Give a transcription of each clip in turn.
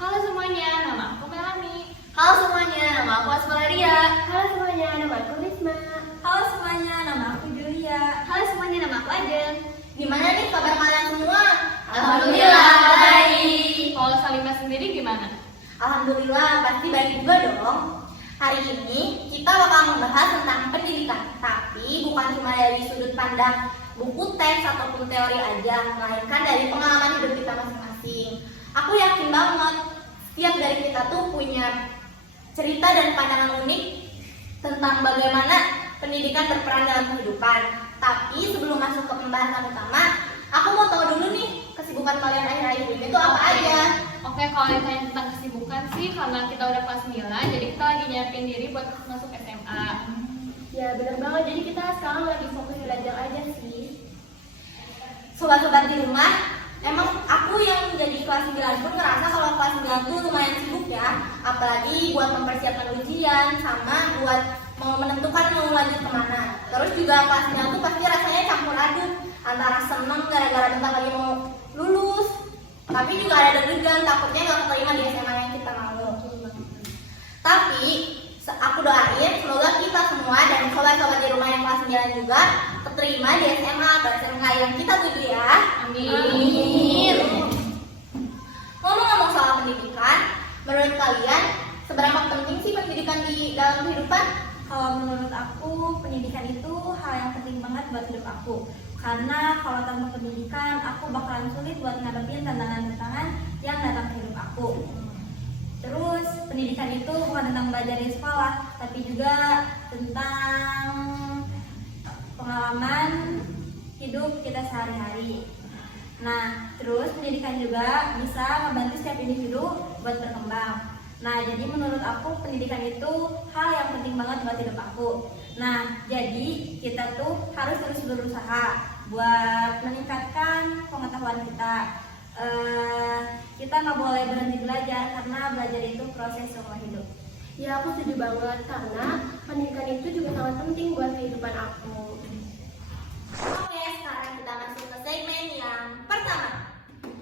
Halo semuanya, nama aku Melani. Halo semuanya, nama aku Asmaria. Halo semuanya, nama aku Risma. Halo semuanya, nama aku Julia. Halo semuanya, nama aku Ajeng. Gimana nih kabar kalian semua? Alhamdulillah, baik. Kalau Salimah sendiri gimana? Alhamdulillah, pasti baik juga dong. Hari ini kita bakal membahas tentang pendidikan, tapi bukan cuma dari sudut pandang buku teks ataupun teori aja, melainkan dari pengalaman hidup kita masing-masing. Aku yakin banget setiap dari kita tuh punya cerita dan pandangan unik tentang bagaimana pendidikan berperan dalam kehidupan. Tapi sebelum masuk ke pembahasan utama, aku mau tahu dulu nih kesibukan kalian akhir-akhir ini itu apa aja. Oke, kalau ditanya tentang kesibukan sih, karena kita udah kelas 9, jadi kita lagi nyiapin diri buat masuk SMA. Ya benar banget, jadi kita sekarang lagi fokus belajar aja sih. Sobat-sobat di rumah, emang aku yang jadi kelas 9 pun ngerasa kalau kelas 9 tuh lumayan sibuk ya. Apalagi buat mempersiapkan ujian sama buat mau menentukan mau lanjut kemana. Terus juga kelas 9 tuh pasti rasanya campur aduk, antara seneng gara-gara bentar lagi mau lulus, tapi juga ada deg-degan takutnya gak keterima di SMA yang kita mau. Tapi aku doain semoga kita semua dan sobat-sobat di rumah yang kelas 9 juga keterima di SMA atau SMK yang kita tuju ya. Amin. Ngomong-ngomong soal pendidikan, menurut kalian seberapa penting sih pendidikan di dalam kehidupan? Kalau menurut aku, pendidikan itu hal yang penting banget buat hidup aku. Karena kalau tanpa pendidikan, aku bakalan sulit buat ngadepin tantangan-tantangan yang datang ke hidup aku. Terus, pendidikan itu bukan tentang belajar di sekolah, tapi juga tentang pengalaman hidup kita sehari-hari. Nah, terus pendidikan juga bisa membantu setiap individu buat berkembang. Nah, jadi menurut aku pendidikan itu hal yang penting banget buat hidup aku. Nah, jadi kita tuh harus terus berusaha buat meningkatkan pengetahuan kita. Kita nggak boleh berhenti belajar karena belajar itu proses seumur hidup. Ya aku setuju banget, karena pendidikan itu juga sangat penting buat kehidupan aku. Oke, sekarang kita masuk ke segmen yang pertama.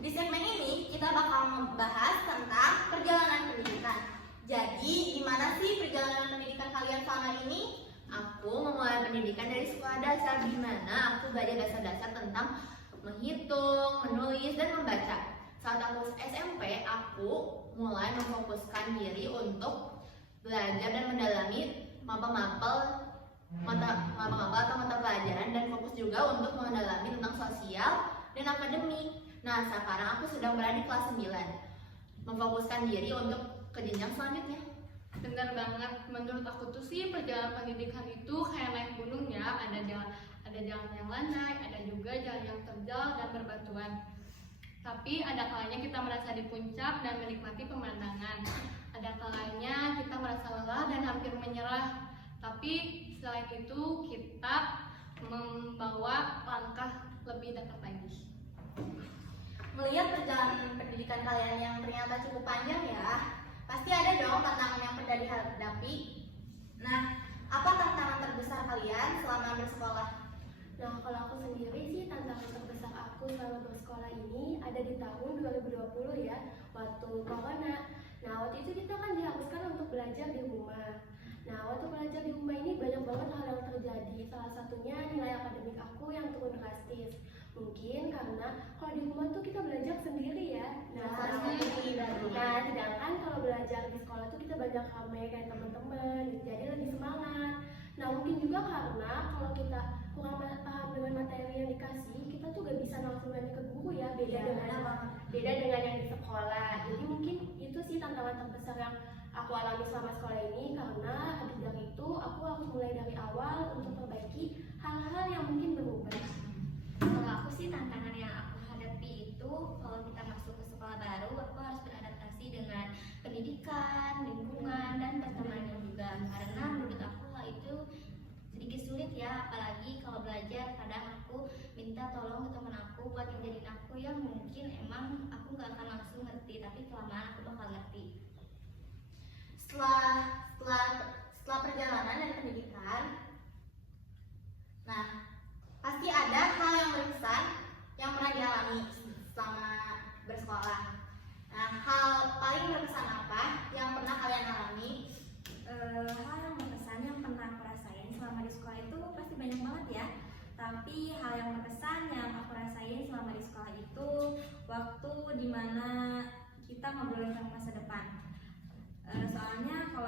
Di segmen ini kita bakal membahas tentang perjalanan pendidikan. Jadi, gimana sih perjalanan pendidikan kalian selama ini? Aku memulai pendidikan dari sekolah dasar, di mana aku belajar dasar-dasar tentang menghitung, menulis, dan membaca. Saat aku SMP, aku mulai memfokuskan diri untuk belajar dan mendalami mapel-mapel atau mata pelajaran, dan fokus juga untuk mendalami tentang sosial dan akademik. Nah, sekarang aku sedang berada di kelas 9, memfokuskan diri untuk ke jenjang selanjutnya. Bener banget, menurut aku tuh sih perjalanan pendidikan itu kayak naik gunung ya. Ada jalan yang landai, ada juga jalan yang terjal dan berbatuan. Tapi ada kalanya kita merasa di puncak dan menikmati pemandangan. Ada kalanya kita merasa lelah dan hampir menyerah. Tapi selain itu kita membawa langkah lebih dekat lagi. Melihat perjalanan pendidikan kalian yang ternyata cukup panjang ya, pasti ada dong tantangan yang pernah dihadapi. Nah, apa tantangan terbesar kalian selama bersekolah? Nah kalau aku sendiri sih, tantangan terbesar aku selama bersekolah ini ada di tahun 2020 ya, waktu corona. Nah waktu itu kita kan diharuskan untuk belajar di rumah. Nah waktu belajar di rumah ini banyak banget hal yang terjadi. Salah satunya nilai akademik aku yang turun drastis. Mungkin karena kalau di rumah tuh kita belajar sendiri ya. Sedangkan kalau belajar di sekolah tuh kita banyak rame kayak teman-teman, jadi lebih semangat. Nah mungkin juga karena kalau kita kurang paham dengan materi yang dikasih, kita tuh gak bisa langsung nanya ke guru ya, beda dengan yang di sekolah. Jadi mungkin itu sih tantangan terbesar yang aku alami selama sekolah ini, karena habis dari itu aku harus mulai dari awal untuk perbaiki hal-hal yang mungkin berubah. Kalau aku sih, tantangan yang aku hadapi itu kalau kita masuk ke sekolah baru, aku harus beradaptasi dengan pendidikan, lingkungan, dan pertemanan juga. Karena menurut aku hal itu sedikit sulit ya, apalagi kalau belajar kadang aku minta tolong ke teman aku buat ngajarin aku yang mungkin emang aku gak akan langsung ngerti, tapi kelamaan aku bakal ngerti. Setelah perjalanan dan pendidikan, nah pasti ada hal yang berkesan yang pernah dialami selama bersekolah. Nah, hal paling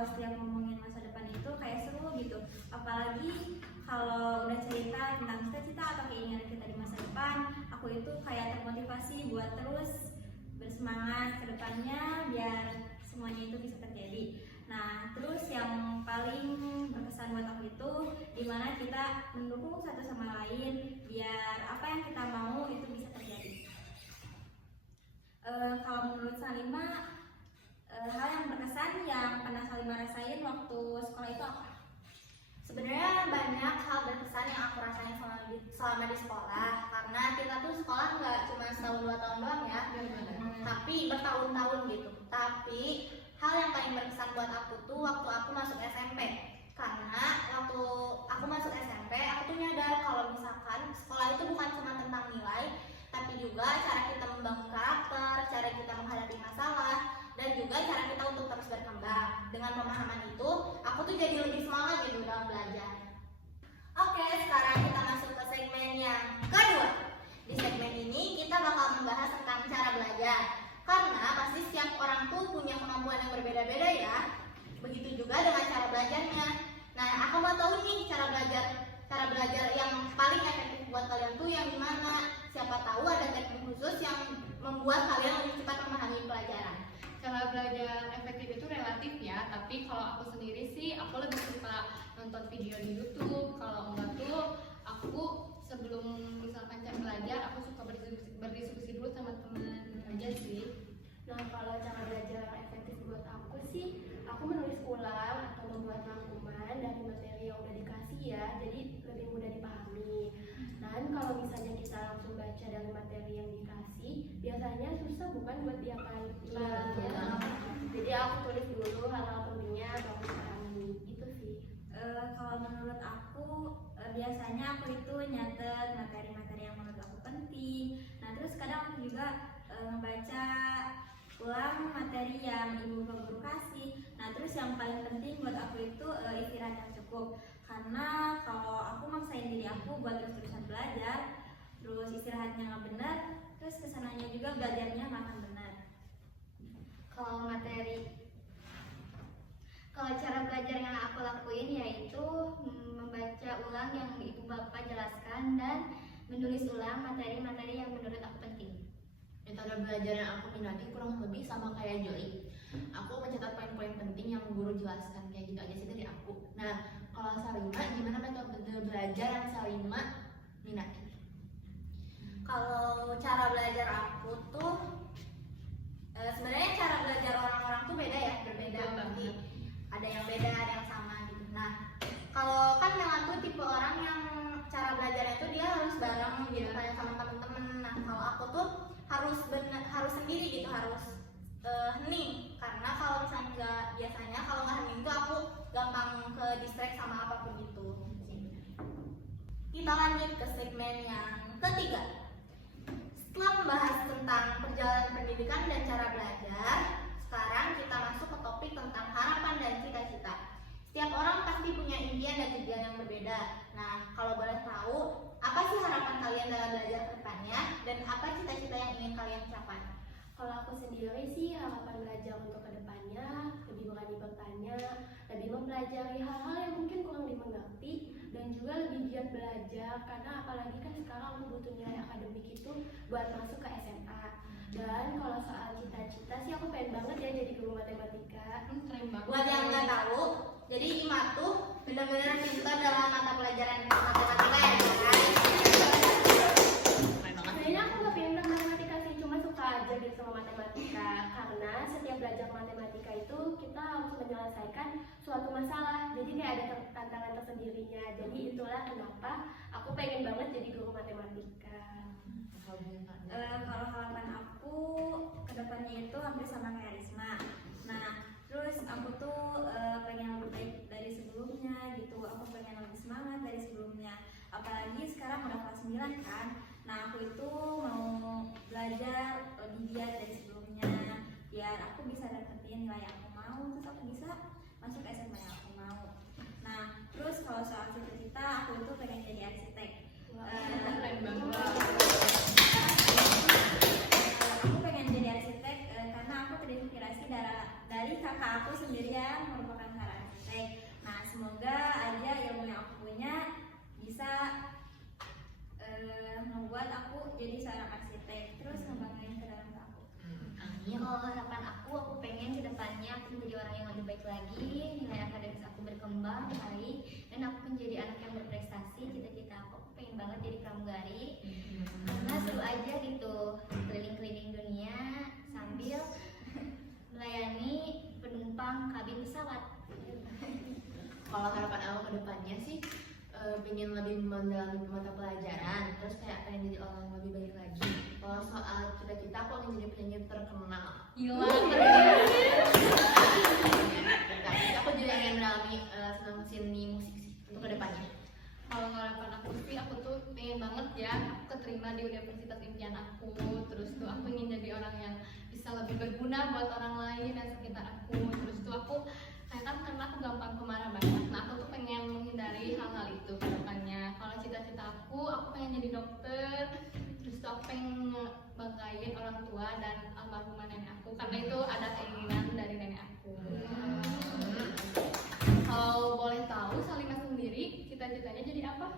kalau setiap ngomongin masa depan itu kayak seru gitu. Apalagi kalau udah cerita tentang cita-cita atau keinginan kita di masa depan, aku itu kayak termotivasi buat terus bersemangat ke depannya biar semuanya itu bisa terjadi. Nah, terus yang paling berkesan buat aku itu dimana kita mendukung satu sama lain biar apa yang kita mau itu bisa terjadi. Kalau menurut Salima, hal yang berkesan yang pernah Salima rasain waktu sekolah itu apa? Sebenarnya banyak hal berkesan yang aku rasain selama di sekolah, karena kita tuh sekolah nggak cuma setahun 2 tahun doang ya, tapi bertahun-tahun gitu. Tapi hal yang paling berkesan buat aku tuh waktu aku masuk SMP, karena waktu aku masuk SMP aku tuh nyadar kalau misalkan sekolah itu bukan cuma tentang nilai, tapi juga cara kita membangun karakter, cara kita menghadapi masalah, dan juga cara kita untuk terus berkembang. Dengan pemahaman itu, aku tuh jadi lebih semangat gitu dalam belajar. Oke, sekarang kita masuk ke segmen yang kedua. Di segmen ini kita bakal membahas tentang cara belajar. Karena pasti setiap orang tuh punya kemampuan yang berbeda-beda ya. Begitu juga dengan cara belajarnya. Nah, aku mau tahu nih cara belajar yang paling efektif buat kalian tuh yang gimana? Siapa tahu ada teknik khusus yang membuat kalian lebih cepat memahami pelajaran. Cara belajar efektif itu relatif ya, tapi kalau aku sendiri sih aku lebih suka nonton video di YouTube. Kalau enggak tuh aku sebelum misalkan cara belajar aku suka berdiskusi dulu sama teman aja sih. Nah, kalau cara belajar yang efektif buat aku sih, aku menulis ulang atau membuat rangkuman dari materi yang udah dikasih ya, jadi lebih mudah dipahami. Dan kalau misalnya kita langsung baca dari materi yang dikasih, biasanya susah bukan buat dihafalin. Jadi aku tulis dulu hal-hal pentingnya baru dipahami. Itu sih. Kalau menurut aku biasanya aku itu nyatet materi-materi yang menurut aku penting. Nah, terus kadang aku juga membaca ulang materi yang ibu guru kasih. Nah, terus yang paling penting buat aku itu istirahat yang cukup. Karena kalau aku maksain diri aku buat terus-terusan belajar, terus istirahatnya nggak benar, terus kesananya juga belajarnya nggak akan benar. Kalau cara belajar yang aku lakuin yaitu membaca ulang yang ibu bapak jelaskan dan menulis ulang materi-materi yang menurut aku penting. Metode belajar yang aku minati kurang lebih sama kayak Joy. Aku mencatat poin-poin penting yang guru jelaskan, kayak gitu aja sih dari aku. Nah, kalau Salima, gimana metode belajar yang Salima minati? Kalau cara belajar aku tuh sebenarnya cara belajar orang-orang tuh beda ya, berbeda. Nanti ada yang beda, ada yang sama gitu. Nah, kalau kan Mela tuh tipe orang yang cara belajarnya tuh dia harus bareng gitu kayak sama temen-temen. Nah, kalau aku tuh harus sendiri gitu, harus hening. Karena kalau misalnya biasanya kalau nggak hening tuh aku gampang ke distract sama apapun itu. Kita lanjut ke segmen yang ketiga. Setelah membahas tentang perjalanan pendidikan dan cara belajar, sekarang kita masuk ke topik tentang harapan dan cita-cita. Setiap orang pasti punya impian dan tujuan yang berbeda. Nah, kalau boleh tahu, apa sih harapan kalian dalam belajar ke depannya dan apa cita-cita yang ingin kalian capai? Kalau aku sendiri sih harapan belajar untuk kedepannya lebih berani bertanya, lebih mempelajari hal-hal yang mungkin kurang dimengerti dan juga lebih giat belajar karena apalagi kan sekarang aku butuh nilai akademik itu buat masuk ke SMA. Dan kalau soal cita-cita sih aku pengen banget ya jadi guru matematika. Keren banget. Buat yang nggak tahu, jadi Ima tuh benar-benar pintar dalam mata pelajaran matematika ya guys. Sebenarnya aku nggak pintar matematika sih, cuma suka aja gitu sama matematika. Karena setiap belajar matematika itu kita harus menyelesaikan suatu masalah. Jadi kayak ada tantangan tersendirinya. Jadi itulah kenapa aku pengen banget jadi guru matematika. Kalau harapan aku kedepannya itu hampir sama kayak Risma. Nah, terus aku tuh pengen lebih baik dari sebelumnya gitu. Aku pengen lebih semangat dari sebelumnya. Apalagi sekarang udah kelas 9 kan. Nah, aku itu mau belajar lebih giat dari sebelumnya biar aku bisa dapetin nilai yang aku mau, terus aku bisa masuk SMA yang aku mau. Nah, terus kalau soal cita-cita aku itu pengen jadi arsitek. Keren banget. Aku pengen jadi arsitek karena aku terinspirasi dari kakak aku sendiri yang merupakan arsitek. Nah, semoga aja ilmu yang aku punya bisa membuat aku jadi seorang arsitek, terus ngembangin ke dalam aku. Kalau harapan aku pengen kedepannya aku menjadi orang yang lebih baik lagi, nilai akademis aku berkembang baik, dan aku menjadi anak yang berprestasi. Cita-cita aku pengen banget jadi pramugari, karena seru aja gitu keliling-keliling dunia sambil melayani penumpang kabin pesawat. Kalau harapan aku ke depannya sih pengen lebih mendalami mata pelajaran, terus kayak pengen jadi orang yang lebih baik lagi. Kalau soal cita-cita aku ingin jadi penyanyi terkenal. Gila. Tapi aku juga ingin mendalami senang seni musik sih untuk kedepannya. Kalau harapan aku sih, aku tuh pengen banget ya aku keterima di universitas impian aku. Terus tuh aku ingin jadi orang yang bisa lebih berguna buat orang lain dan sekitar aku. Terus tuh aku kayak kan karena aku gampang kemarah banget. Nah aku tuh pengen menghindari hal-hal itu ke depannya. Kalau cita-cita aku pengen jadi dokter. Terus tuh aku pengen ngebanggain orang tua dan almarhumah nenek aku, karena itu ada keinginan dari nenek aku. Kalau boleh tahu Salima sendiri cita-citanya jadi apa?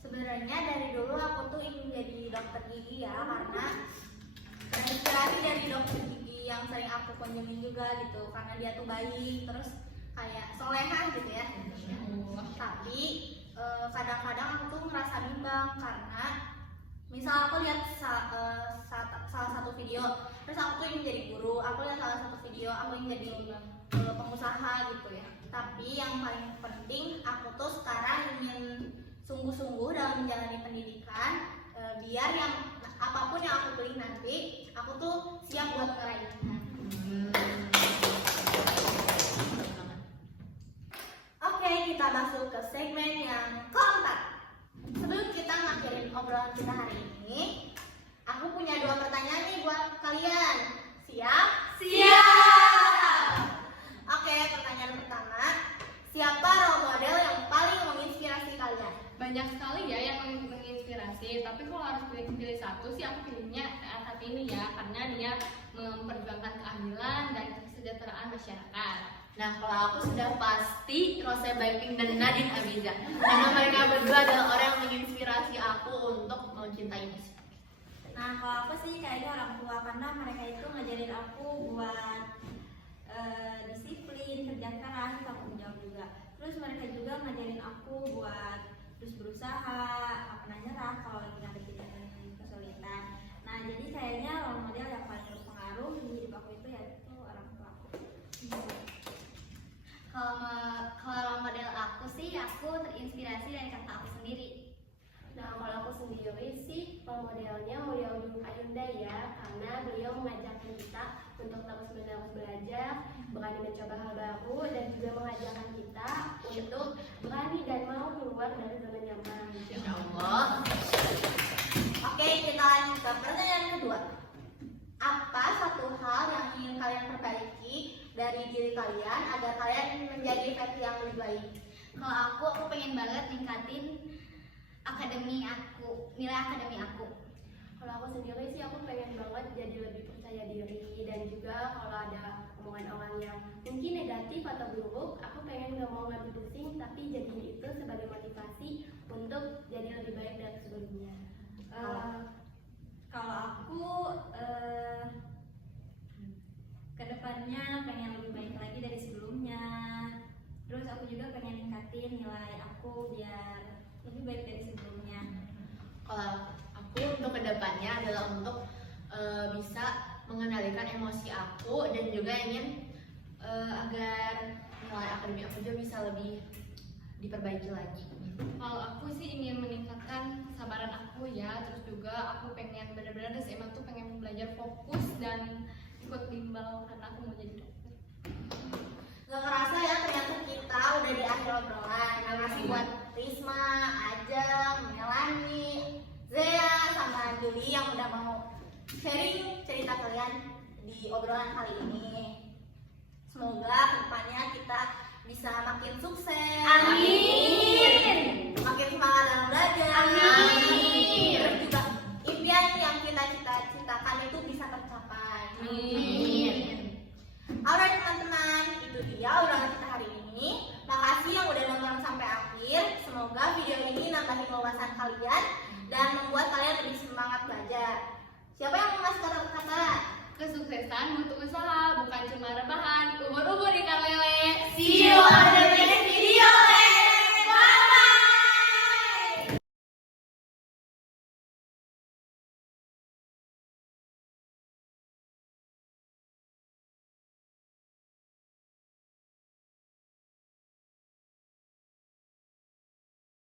Sebenarnya dari dulu aku tuh ingin jadi dokter gigi ya, karena terinspirasi dari dokter gigi yang sering aku kunjungi juga gitu, karena dia tuh baik, terus kayak soleha gitu ya. Tapi kadang-kadang aku tuh ngerasa bimbang karena misal aku lihat salah satu video, terus aku tuh ingin jadi guru, aku lihat salah satu video aku ingin jadi pengusaha gitu ya. Tapi yang paling penting aku tuh sekarang ingin sungguh-sungguh dalam menjalani pendidikan, biar yang apapun yang aku pilih nanti aku tuh siap buat ngeraihnya. Oke, kita masuk ke segmen yang keempat. Sebelum kita ngakhirin obrolan kita hari ini, aku punya 2 pertanyaan nih buat kalian. Siap? Siap! Oke, pertanyaan pertama, siapa role model yang paling menginspirasi kalian? Banyak sekali ya yang menginspirasi, tapi kalau harus pilih satu sih aku pilihnya Kartini ya, karena dia memperjuangkan keadilan dan kesejahteraan masyarakat. Nah, kalau aku sudah pasti Rose Blackpink dan Nadine Amiza, karena mereka berdua adalah orang yang menginspirasi aku untuk mencintai musik. Nah, kalau aku sih kayaknya orang tua, karena mereka itu ngajarin aku buat disiplin, kerja keras, tanggung jawab juga. Terus mereka juga ngajarin aku buat terus berusaha, gak pernah nyerah kalau lagi ngadepin kesulitan. Nah, jadi kayaknya role model yang paling berpengaruh di hidup aku itu yaitu orang tua aku. Kalau role model aku sih, aku terinspirasi dari kakak aku sendiri. Nah, kalau aku sendiri sih role modelnya model Ayunda ya, karena beliau mengajarkan kita untuk terus-menerus belajar, berani mencoba hal baru, dan juga mengajarkan kita untuk berani dan mau keluar dari zona nyaman. Ya Allah. Oke, kita lanjut ke pertanyaan kedua. Apa satu hal yang ingin kalian perbaiki dari diri kalian agar kalian menjadi versi yang lebih baik? Kalau aku pengen banget ningkatin nilai akademi aku. Kalau aku sendiri sih aku pengen banget jadi lebih percaya diri, dan juga kalau ada omongan orang yang mungkin negatif atau buruk, aku pengen gak mau ngambil pusing, tapi jadinya itu sebagai motivasi untuk jadi lebih baik dari sebelumnya. Kalau aku kedepannya pengen lebih baik lagi dari sebelumnya. Terus aku juga pengen ningkatin nilai aku biar lebih baik dari sebelumnya. Kalau aku untuk kedepannya adalah untuk bisa mengendalikan emosi aku, dan juga ingin agar nilai akademik aku juga bisa lebih diperbaiki lagi. Kalau aku sih ingin meningkatkan kesabaran aku ya, terus juga aku pengen benar-benar di SMA tuh pengen belajar fokus dan ikut bimbel karena aku mau jadi dokter. Gak kerasa ya, ternyata kita udah di akhir obrolan. Makasih buat Risma, Ajeng, Melani, Zea, sama Juli yang udah mau sharing cerita kalian di obrolan kali ini. Semoga kedepannya kita bisa makin sukses. Amin. Makin semangat dalam belajar. Amin. Dan juga impian yang kita cita-citakan itu bisa tercapai. Amin. Alright teman-teman, itu dia obrolan kita hari ini. kesuksesan butuh usaha,